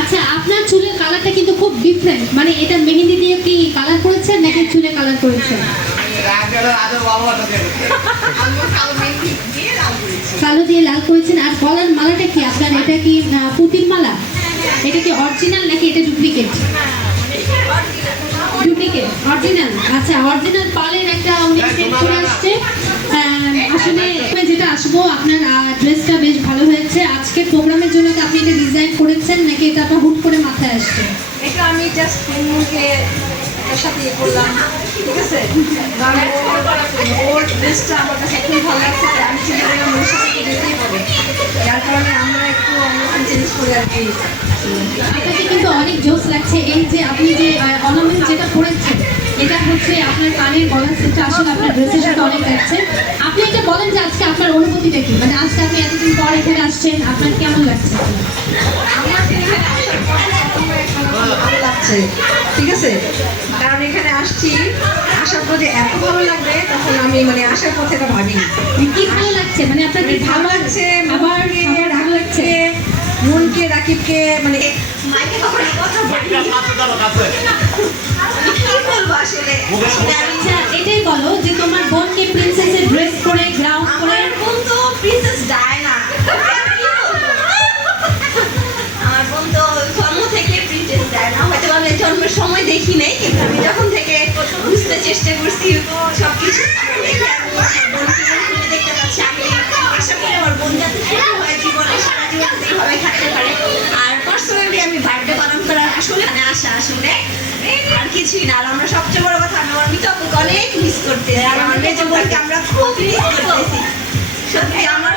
আচ্ছা, আপনার চুলের কালারটা কিন্তু খুব ডিফারেন্ট, মানে এটা মেহেন্দি দিয়ে কি কালার করেছেন নাকি চুলে কালার করেছেন? কালো দিয়ে লাল করেছেন। আর গলার মালাটা কি আপনার, এটা কি পুতির মালা? এটা কি অরিজিনাল নাকি এটা ডুপ্লিকেট? Duplicate, original. আচ্ছা, অরিজিনাল পালের একটা উনি সেট করে আসছে। আসলে যেটা আসবো, আপনার ড্রেসটা বেশ ভালো হয়েছে। আজকে প্রোগ্রামের জন্য কি আপনি এটা ডিজাইন করেছেন নাকি এটা আপনার হুট করে মাথায় আসছে? এটা আমি জাস্ট মুখে এর সাথে ইয়ে করলাম, ঠিক আছে? ওর ড্রেসটা আমার কাছে খুব ভালো লাগছে, আমি চিন্তা করলাম ওর সাথে যেতেই হবে, যার কারণে আমরা একটু অন্যরকম চেঞ্জ করে আর কি। আপনাকে কিন্তু অনেক জোস লাগছে। এই যে আপনি যে অর্নামেন্ট যেটা পরেছেন, এটা হচ্ছে আপনার কানের গলার সেটটা আসলে আপনার ড্রেসের সাথে অনেক লাগছে। আপনি এটা বলেন যে আজকে আপনার অনুভূতিটা কি, মানে আজকে আপনি এতদিন পর এখানে আসছেন, আপনার কেমন লাগছে? আমার এখানে আসার পরে ভালো লাগছে, ঠিক আছে? কারণ এখানে আসছি, আসার পথে এত ভালো লাগবে তখন আমি মানে আসার পথে এটা ভাবি কি ভালো লাগছে, মানে আপনার কি ভালো লাগছে। আবার ভালো লাগছে মনকে, রাকিবকে, মানে মাইকে তখন কথা কি বলবো আসলে। আচ্ছা, এটাই বলো যে তোমার বোনকে প্রিন্সেসের ড্রেস পরে গ্রাউন্ড করে। আমার বোন তো প্রিন্সেস ডায়না, আমার বোন তো জন্ম থেকে প্রিন্সেস ডায়না। হয়তো আমি জন্মের সময় দেখি নাই, কিন্তু আমি যখন থেকে বুঝতে চেষ্টা করছি সবকিছু দেখে আমি দেখতে পাচ্ছি। আমি আশা করি আমার বোন যাতে সুখী হয় জীবনে, সারা জীবন এইভাবে থাকতে পারে। আর পার্সোনালি আমি বার্থডে পালন করার আসলে আশা আসলে আর কিছুই না। আর আমরা সবচেয়ে বড় কথা, আমি আমার মিতাপুকে অনেক মিস করতেছি, আর আমার মেজো বোনকে আমরা খুব মিস করতেছি। সত্যি আমার